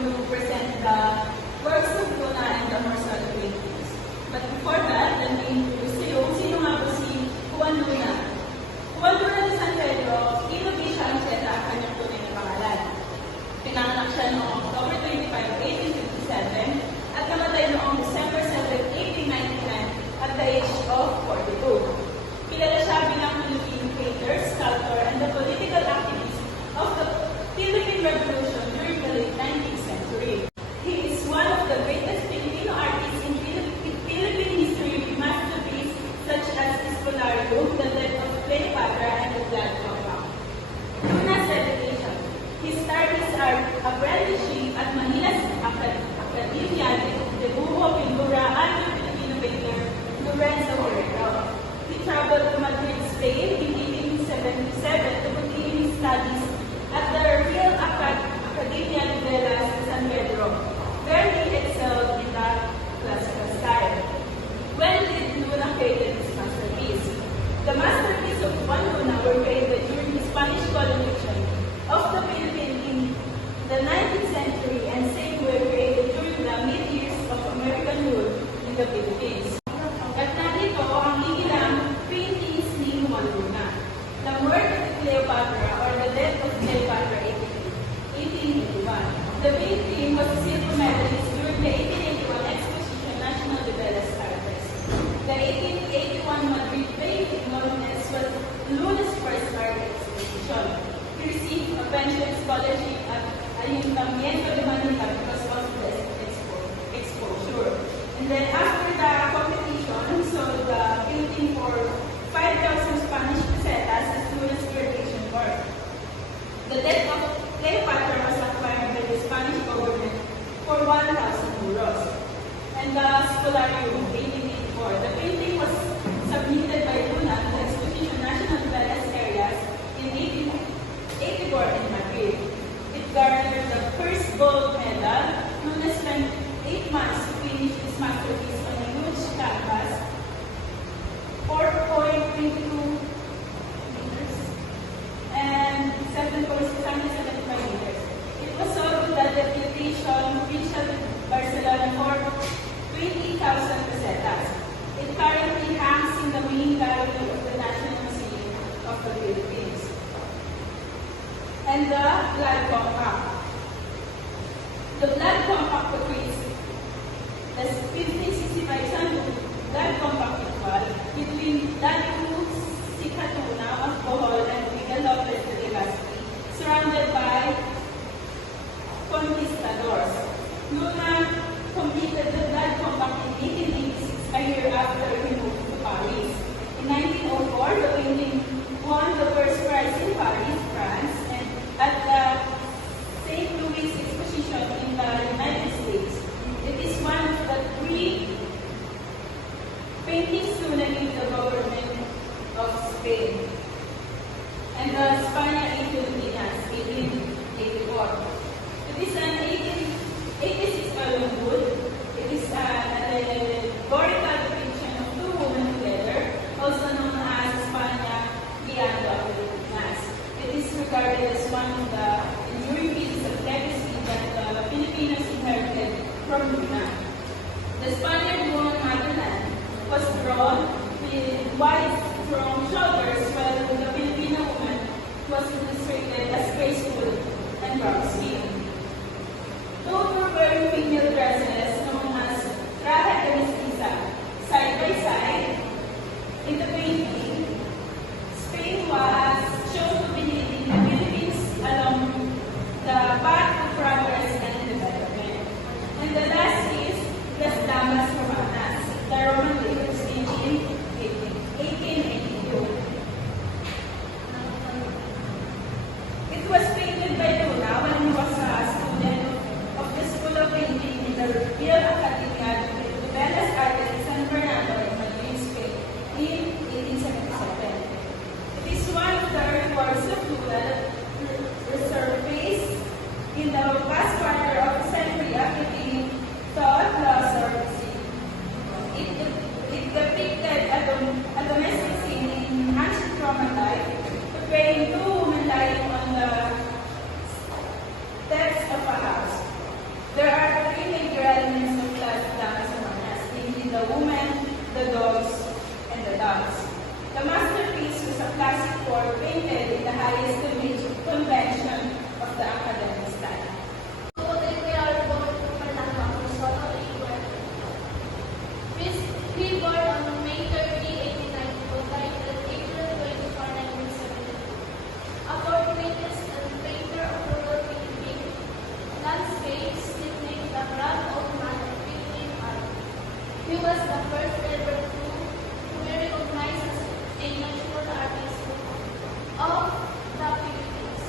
to present the works of Luna and the Morsal paintings. But before that, let me introduce to you sino nga po si Juan Luna. Juan Luna de San Pedro, Ilovicia Ancheta ang kanyang tunay na pangalan. Pinanganak siya noong October 25, 1857 at namatay noong December 7, 1899 at the age of 42. Kilala siya bilang Filipino painter, sculptor, and the political activist of the Philippine Revolution during the late 19th century. He is one of the greatest Filipino artists in Philippine history with masterpieces such as Escolarium, The Death of Cleopatra, and The Blood Compact. Luna's education. He studies art apprenticeship at Manila's Academia de Buho, Pintura, and the Filipino painter Lorenzo Herrero. He traveled to Madrid, Spain in 1877 to continue his studies at the Real Academia de Bellas de San Pedro, where he excelled in the classical style. When did Luna create his masterpiece? The masterpiece of Juan Luna were created during the Spanish colonization of the Philippines in the 19th century and same were created during the mid-years of American rule in the Philippines. At narito ang ilang paintings ni Juan Luna. The Murder of Cleopatra or The Death of Cleopatra 1881. The painting was a silver medalist during the 1881 Exposition National de Bellas Artes. The 1881 Madrid painting known as was Luna's first art exposition. He received a pension scholarship at Ayuntamiento de Manila because of this exposure. And then after the competition, he sold the painting for 5,000 Spanish pesetas as Luna's graduation work. The death of Cleopatra was acquired by the Spanish government for 1,000 euros. And the Escolarium, 1884. The painting was submitted by Luna to the Exposition National Bellas Areas in 1884 in Madrid. It garnered the first gold medal. Luna spent 8 months to finish his masterpiece on a huge canvas, 4.22 meters and 7.75 meters. It was sold at the Deputation Provincial Barcelona for 20,000 pesetas. It currently hangs in the main gallery of the National Museum of the Philippines. And the Blood Compact. The Blood Compact portrays the 1565 Santo Blood Compact ritual between Daliu Sikatuna of Bohol and Miguel Lopez de Legazpi, surrounded by conquistadors. Luna completed the Blood Compact in 1886, a year after he moved to Paris. In 1904, the painting won the first prize in Paris, France, and at the St. Louis Exposition in the United States. It is one of the 3 paintings Luna gave the government of Spain and the Spania in Filipinas, 1884. It is an 1886 column wood. It is an allegorical depiction of 2 women together, also known as Spania Guiando a Filipinas. It is He was the first ever to be recognized as a national artist of the Philippines.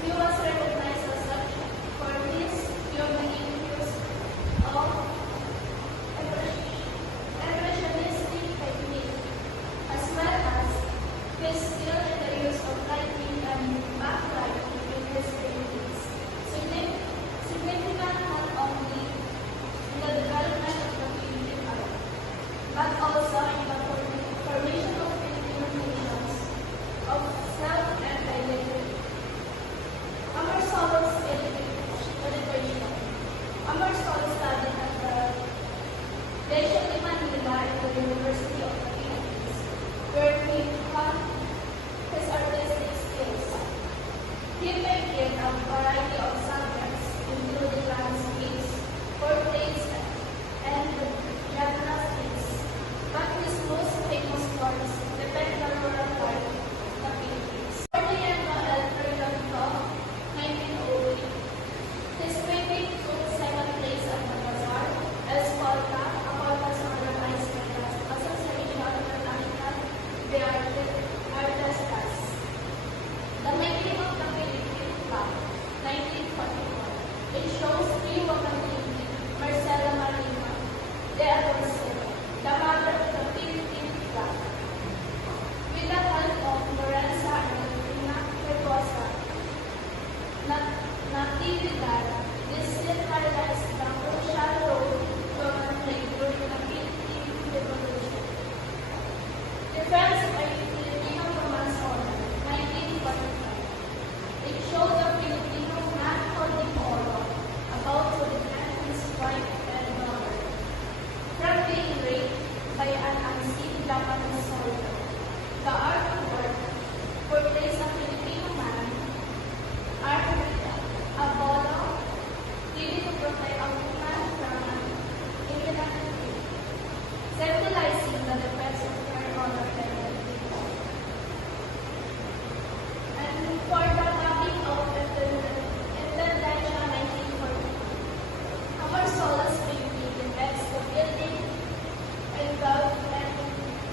He was recognized as such for his pioneering use of impressionistic technique, as well as his skill in the use of lighting and backlighting in his paintings. Significant not only in the development of the Philippine art, but also in the formation of Filipino nations of self and identity. Amorsolo's education. Amorsolo studied at the Lecce de Manila and the University of the Philippines, where he honed his artistic skills. He painted a variety of subjects, including landscapes, portraits, and gymnastics, but his most famous works depict the rural life of the Philippines. Ferdinando L. Periodicto, 1908. His painting took second place at the Bazaar, Escolta, a contest organized by the Association International de Artistas. The Making of the Philippine Flag, 1944. It shows three women painting Marcela Marina de Agoncillo, the mother of the Philippine flag. With the help of Lorenza and Delfina Pecosa, Natividad, this scene highlights the crucial role women played during the Philippine Revolution. Defense by Filipino Women's Honor, 1945. It showed the Filipino man holding oro, about to defend his wife and daughter from being raped by an unseen Japanese soldier. The artwork portrays a Filipino man armed with a bolo, ready to protect a woman from an imminent rape, symbolizing the defense of her honor and dignity. And for the coming of Independencia 1940, Amorsolo's painting depicts the building engulfed and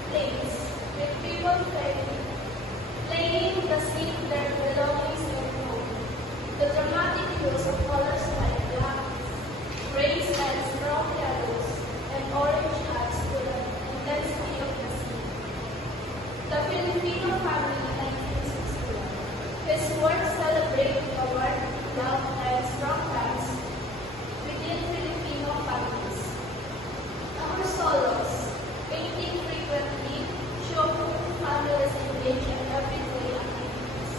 flames, with people playing the scene their belongings and home. The dramatic use of colors like black, grays, and strong yellows, and orange adds to the intensity of the scene. The Filipino Family, 1961. His works celebrate the work, love, and strong ties within Filipino families. Amorsolo's painting frequently show families engaged in everyday activities,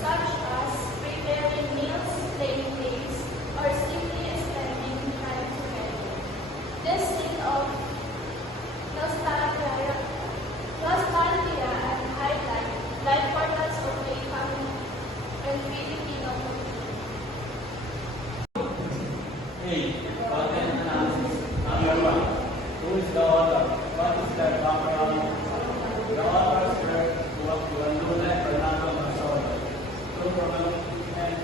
such as preparing meals, playing games, or simply spending time together. This scene of nostalgia and highlight the importance of a family and Filipino culture. A. Content analysis. Number 1. Who is the author? What is their background? The authors were Luna and Fernando Marzolo. Two prominent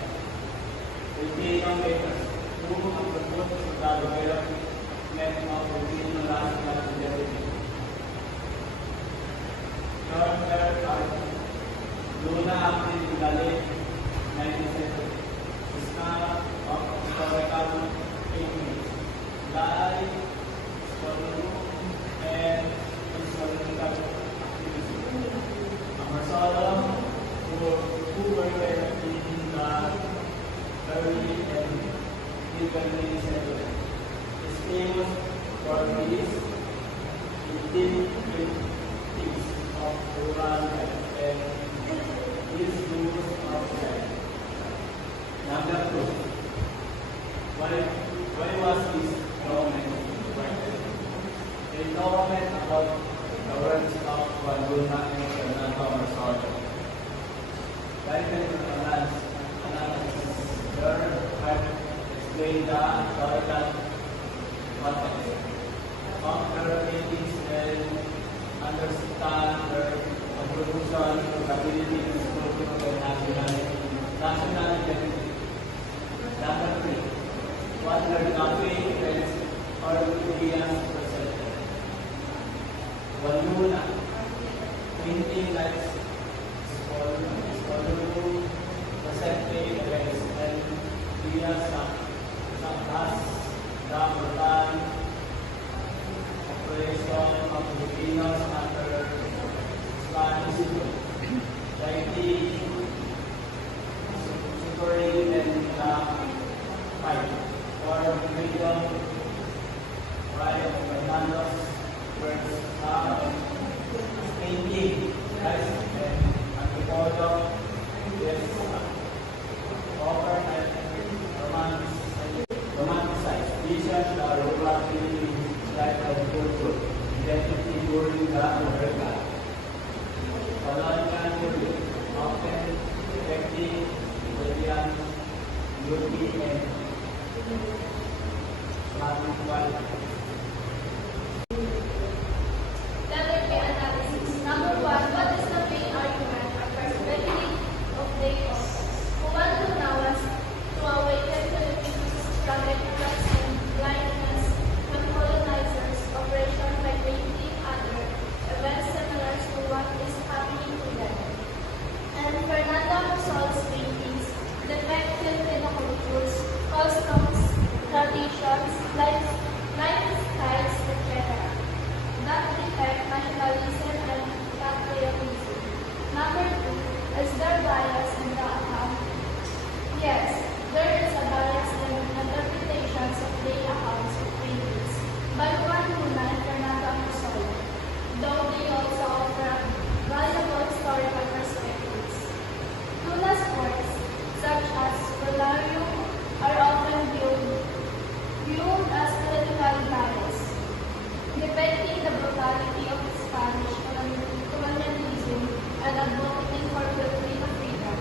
Filipino makers who contribute to the development of Filipino national identity. Third artist. Luna acted in the late 19th century. Is now of historical painting, live, and historical activism. Amorsolo, who were in the early and mid-20th century, is famous for his intimacies of rural life and his use of land. Number 2. Why was this document written? A document about the works of Luna and Fernando Marzolo. Titled Analysis. Their art explain the historical context of their paintings and understand their contribution to the Philippines culture and national identity. Number 3. What were the faith trends or ideas presented? Juan Luna. Painting lights Escolero, Vicente Reyes, and Diaz Santas, Damutan, Operation of Filipinos under Spanish Writing, Supering and fight for freedom, right, Fernando's works, painting, guys, and Antipolo, yes, offer and romanticize visions that rural Philippines life and culture, identity during the America. Colonial period, often affecting Italian, European, and Islamic quality. Letter K analysis. Number 1. What is the main argument or perspective of the author? Juan Luna wants to awaken Filipinos from ignorance and blindness when colonizers operation by painting other events similar to what is happening to them. And Fernando Rosol's paintings depict Filipino cultures, customs, traditions, lifestyles, etc. That reflect nationalism and patriotism. Number 2, is there bias in the account? Yes, there is a bias in interpretations of the accounts of paintings by Juan Luna and Fernando Rosol, though they also offer valuable historical perspectives. Luna's works, such as Polarium, are often viewed as politically biased, depicting the brutality of Spanish colonialism and advocating for Filipino freedom.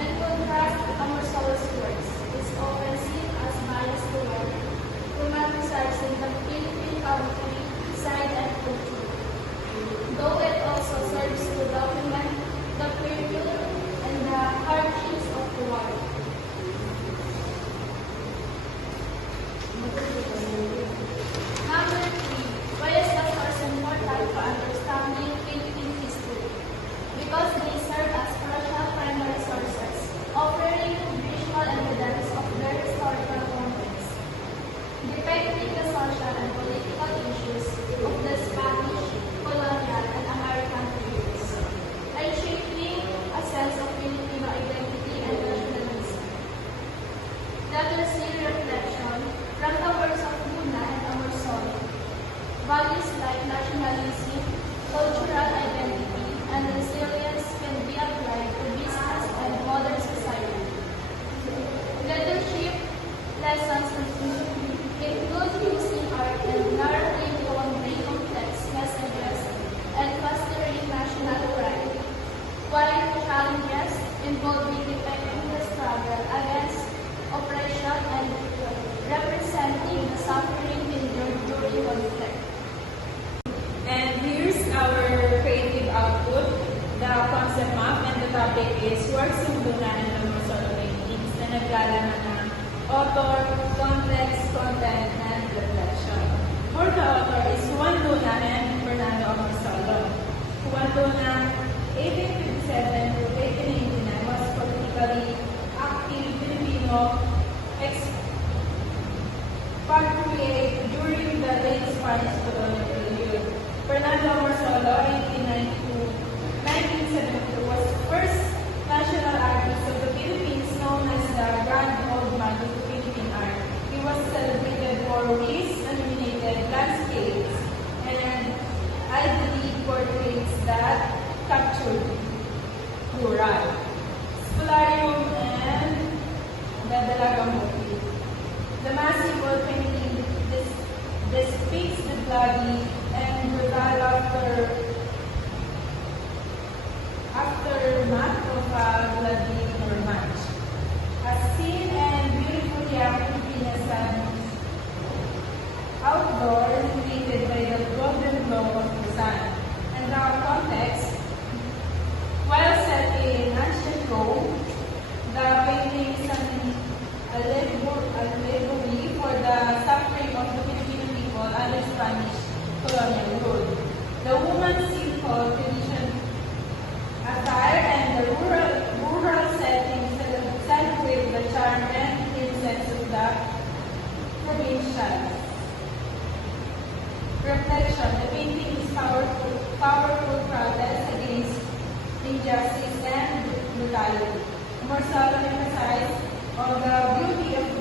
In contrast, Amorsolo's works is often seen as biased toward romanticizing the Philippine country side and culture, though it also serves to document the period and the hardships of the war. Number 3. Why is the source important for understanding Philippine history? Because they serve as crucial primary sources, offering visual evidence of their historical context, depicting the social and political issues of the Spanish, colonial, and American periods, and shaping a sense of Filipino identity and nationalism. Letter C. Reflection from the works of Luna and Amorsol. Values like nationalism, cultural identity, and resilience can be applied to business and modern society. Leadership lessons include using art and narrative to convey complex messages and fostering national pride, while challenges involving depicting the struggle against oppression and representing the suffering endured during conflict. And here's our creative output, the concept map, and the topic is Works of Luna and Amorsol paintings na naglalaman ng author, context, content, and reflection. For the author is Juan Luna and Fernando Amorsolo. Juan Luna, 1857 to 1889, was politically active Filipino expatriate during the late Spanish colonial period. Fernando Amorsolo, 1892-1972, was the first national artist of the Philippines known as the Grand Old Man of Philippine art. He was celebrated for his illuminated landscapes and ideally portraits that captured rural, Polarium, and the Dalaga motif. The massive wall painting depicts the bloody and brutal aftermath of a bloody match. A scene and beautifully active sun outdoor illuminated by the golden glow of the sun. And the context, while set in ancient Rome, the painting is an allegory for the suffering of the Filipino people under Spanish colonial rule. The chance. Reflection. The painting is powerful protest against injustice and brutality. Morsano emphasized on the beauty of